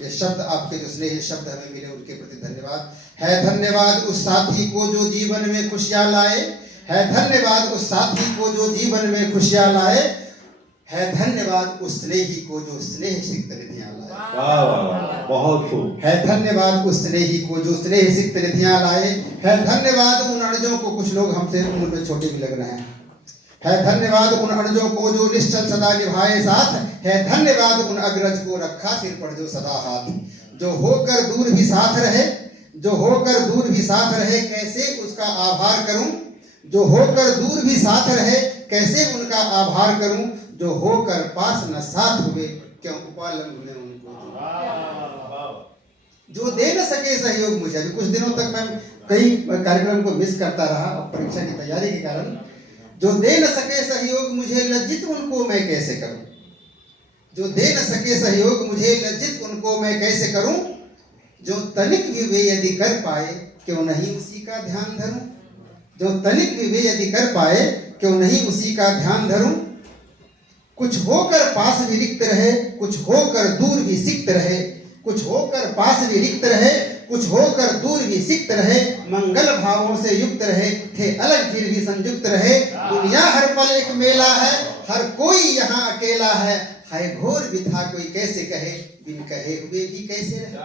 ये शब्द आपके जो स्नेह शब्द हमें मिले उनके प्रति धन्यवाद है। धन्यवाद उस साथी को जो जीवन में खुशियां लाए है। धन्यवाद उस साथी को जो जीवन में खुशियां लाए है। धन्यवाद उस स्नेही को जो स्नेह सिक्त निधियां लाए। वाह वाह वाह, बहुत खूब। है धन्यवाद उस स्नेही को जो स्नेह सिक्त निधियां लाए है। धन्यवाद उन अणजों को, कुछ लोग हमसे उम्र में छोटे भी लग रहे हैं, है धन्यवाद उन अणजों को जो निश्चल सदा निभाए साथ है। धन्यवाद उन अग्रज को रखा सिर पर जो सदा हाथ, जो होकर दूर भी साथ रहे, जो होकर दूर भी साथ रहे कैसे उसका आभार करूं। जो होकर दूर भी साथ रहे कैसे उनका आभार करूं। जो होकर पास न साथ हुए क्यों उपालंग में उनको। जो दे न सके सहयोग मुझे। अभी कुछ दिनों तक मैं कई कार्यक्रम को मिस करता रहा परीक्षा की तैयारी के कारण। जो दे न सके सहयोग मुझे लज्जित उनको मैं कैसे करूं। जो दे न सके सहयोग मुझे लज्जित उनको मैं कैसे करूं। जो तनिक भी वे यदि कर पाए क्यों नहीं उसी का ध्यान धरूं। जो तनिक भी वे यदि कर पाए क्यों नहीं उसी का ध्यान धरूं। कुछ होकर पास भी रिक्त रहे, कुछ होकर दूर भी सिक्त रहे। कुछ होकर पास भी रिक्त रहे, कुछ होकर दूर भी सिक्त रहे। मंगल भावों से युक्त रहे, थे अलग फिर भी संयुक्त रहे। दुनिया हर पल एक मेला है, हर कोई यहाँ अकेला है। हाय घोर विधा कोई कैसे कहे, बिन कहे हुए भी कैसे रहे।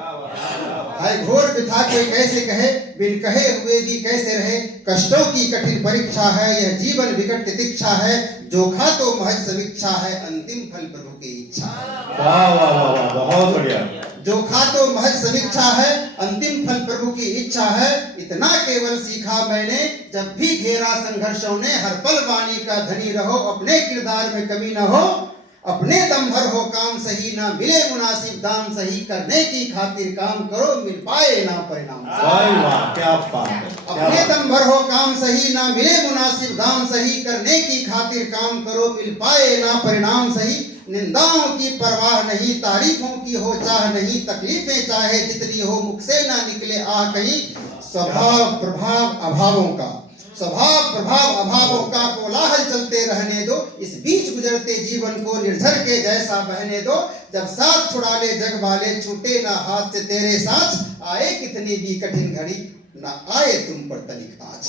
हाय घोर विधा कोई कैसे कहे, बिन कहे हुए भी कैसे रहे। कष्टों की कठिन परीक्षा है, यह जीवन विकट तितिक्षा है। जोखा तो महज समीक्षा है, अंतिम फल प्रभु की इच्छा। वाह वाह वाह वाह, बहुत बढ़िया। जोखा तो महज समीक्षा है, अंतिम फल प्रभु की इच्छा है। इतना केवल सीखा मैंने जब भी घेरा संघर्षों ने। हर पल वाणी का धनी रहो, अपने किरदार में कमी न हो। अपने दम भर हो काम सही, ना मिले मुनासिब दाम सही। करने की खातिर काम करो, मिल पाए ना परिणाम। वाह वाह, क्या बात है। अपने दम भर हो काम सही, ना मिले मुनासिब दाम सही। करने की खातिर काम करो, मिल पाए ना परिणाम सही। निंदाओं की परवाह नहीं, तारीफों की हो चाह नहीं। तकलीफें चाहे जितनी हो, मुख से ना निकले आह कहीं। स्वभाव प्रभाव अभावों का, स्वभाव प्रभाव अभावों का कोलाहल चलते रहने दो। इस बीच गुजरते जीवन को निर्झर के जैसा बहने दो। जब साथ छुड़ा ले जग वाले, छूटे ना हाथ से तेरे साथ। आए कितनी भी कठिन घड़ी, ना आए तुम पर तनिक आँच।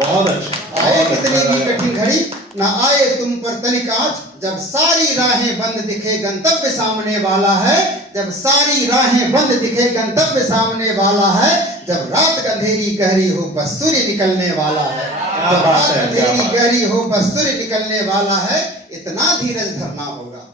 बहुत अच्छा। आए कितनी भी कठिन घड़ी, ना आए तुम पर तनिक आँच। जब सारी राहें बंद दिखे गंतव्य सामने वाला है। जब सारी राहें बंद दिखे गंतव्य सामने वाला है। जब रात अंधेरी गहरी हो बस सूर्य निकलने वाला है। जब रात अंधेरी गहरी हो बस सूर्य निकलने वाला है। इतना धीरज धरना होगा,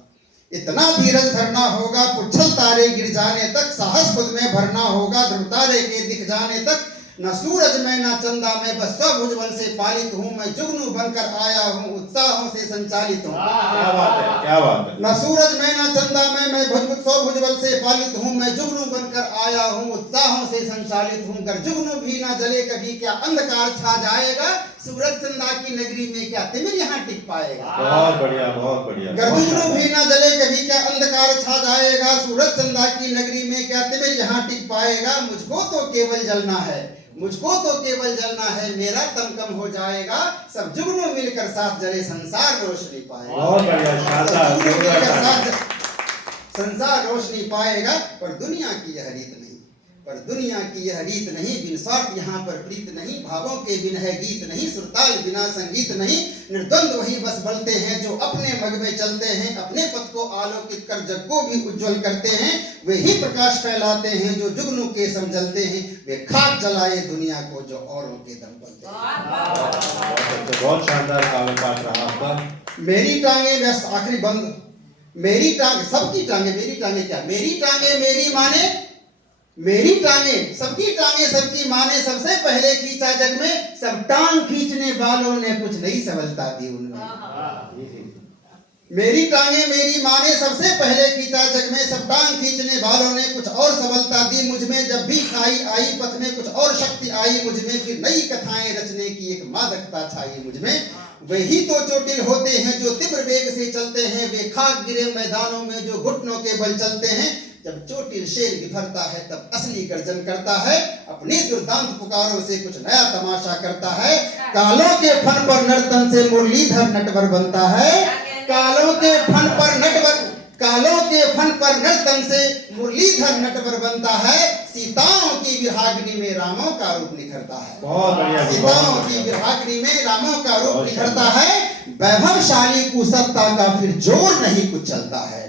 इतना धीरज धरना होगा। पुच्छल तारे गिर जाने तक, साहस खुद में भरना होगा। ध्रुव तारे के दिख जाने तक, न सूरज में न चंदा में, बस स्वभुजबल से पालित हूँ। मैं जुगनू बनकर आया हूँ, उत्साहों से संचालित हूँ। क्या बात है, क्या बात है। न सूरज में न चंदा में, मैं स्वभुजबल से पालित हूँ। मैं जुगनू बनकर आया हूँ, उत्साहों से संचालित हूँ। अगर जुगनू भी न जले कभी, क्या अंधकार छा जाएगा। सूरज चंदा की नगरी में क्या तिमिर यहाँ टिक पाएगा। बहुत बढ़िया, बहुत बढ़िया। अगर जुगनू भी न जले कभी, क्या अंधकार छा जाएगा। सूरज चंदा की नगरी में क्या तिमिर यहाँ टिक पाएगा। मुझको तो केवल जलना है, मुझको तो केवल जलना है। मेरा तम कम हो जाएगा, सब जुगनू मिलकर साथ जले संसार रोशनी पाएगा। बहुत बढ़िया, शानदार, जोरदार। संसार रोशनी पाएगा। पर दुनिया की यह रीत नहीं, पर दुनिया की यह रीत नहीं। बिन स्वार्थ यहाँ पर प्रीत नहीं, भावों के बिन है गीत नहीं। सुरताल बिना संगीत नहीं, निर्द्वंद वही बस बलते हैं जो अपने मग में चलते हैं। अपने पथ को आलोकित कर जग को भी उज्जवल करते हैं। वे ही प्रकाश फैलाते हैं जो जुगनू के सम जलते हैं। वे खाक जलाए दुनिया को जो औरों के दम बलते हैं। बहुत शानदार काव्य पाठ रहा आपका। मेरी टांगे बस आखिरी बंद। मेरी टांगे, सबकी टांगे, मेरी टांगे क्या, मेरी टांगे मेरी माने, मेरी टांगे सबकी टांगे सबकी माने। सबसे पहले खींचा जग में, सब टांग खींचने वालों ने कुछ नई सबलता दी उनमें। मेरी टांगे मेरी माने, सबसे पहले खींचा जग में। सब टांग खींचने वालों ने कुछ और सबलता दी मुझ में। जब भी खाई आई पथ में, कुछ और शक्ति आई मुझ में। फिर नई कथाएं रचने की एक मादकता छाई मुझ में। वही तो चोटिल होते हैं जो तीव्र वेग से चलते हैं। वे खाक गिरे मैदानों में जो घुटनों के बल चलते हैं। जब चोटिल शेर बिफरता है तब असली गर्जन करता है। अपनी दुर्दांत पुकारों से कुछ नया तमाशा करता है। कालों के फन पर नर्तन से मुरलीधर नटवर बनता है। कालों के फन पर कालों के फन पर नर्तन से मुरलीधर नटवर बनता है, सीताओं की विरागनी में रामों का रूप निखरता है। बहुत बढ़िया जी, सीताओं बहुत की बढ़िया। विरागनी में रामों का रूप बहुत निखरता है। वैभवशाली कुसत्ता का फिर जोर नहीं कुछ चलता है।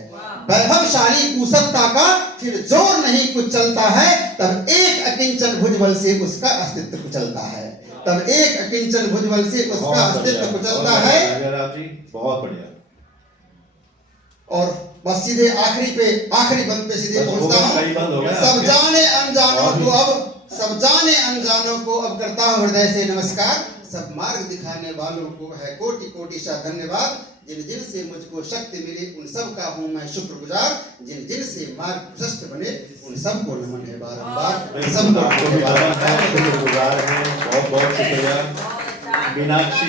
वैभवशाली कुसत्ता का फिर जोर नहीं कुछ चलता है। तब एक अकिंचन भुजबल से उसका अस्तित्व कुचलता है। तब एक अकिंचन भुजबल से उसका बहुत बढ़िया, अस्तित्व कुचलता बहुत है। बढ़िया, नागेराव जी बहुत बढ़िया। और बस सीधे आखिरी बंद पे सीधे बस हो पहुंचता गया, कई बंद हो हूँ। गया सब आपके। जाने अनजानों और भी। को अब सब जाने अनजानों को अब करता हूँ हृदय से नमस्कार। सब मार्ग दिखाने वालों को है कोटि कोटि सा धन्यवाद। जिन जिन से मुझको शक्ति मिली उन सब का हूँ मैं शुक्रगुजार। जिन जिन से मार्ग प्रशस्त बने उन सबको नमन है बारंबार। बिल्कुल, सबको आपको भी नमन है, शुक्रगुजार हैं, बहुत बहुत शुक्रिया मीनाक्षी।